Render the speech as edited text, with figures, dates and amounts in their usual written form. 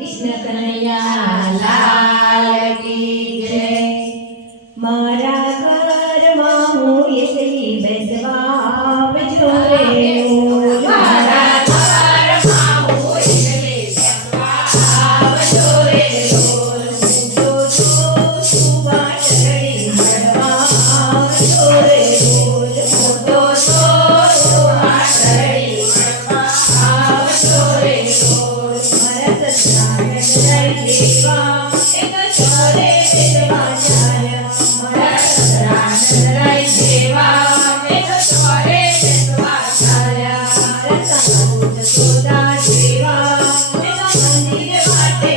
કૃષ્ણ કનૈયા લાલ કી જય। મારા ઘરમાં હું એકલી બેસવા આવજો રે ઓ। મારા ઘરમાં હું એકલી બેસવા આવજો રે ઓ। હું તો સુવા ચડી મળવા આવજો રે ઓ। હું તો સુવા ચડી મળવા આવજો રે ઓ। મારા સસરા દેવા એક ચોરે દેવા ચાલ્યા। મારા સસરા દેવા એક ચોરે દેવા ચાલ્યા। મારા સાસુ જસોદા દેવા એક મંદિર વાટે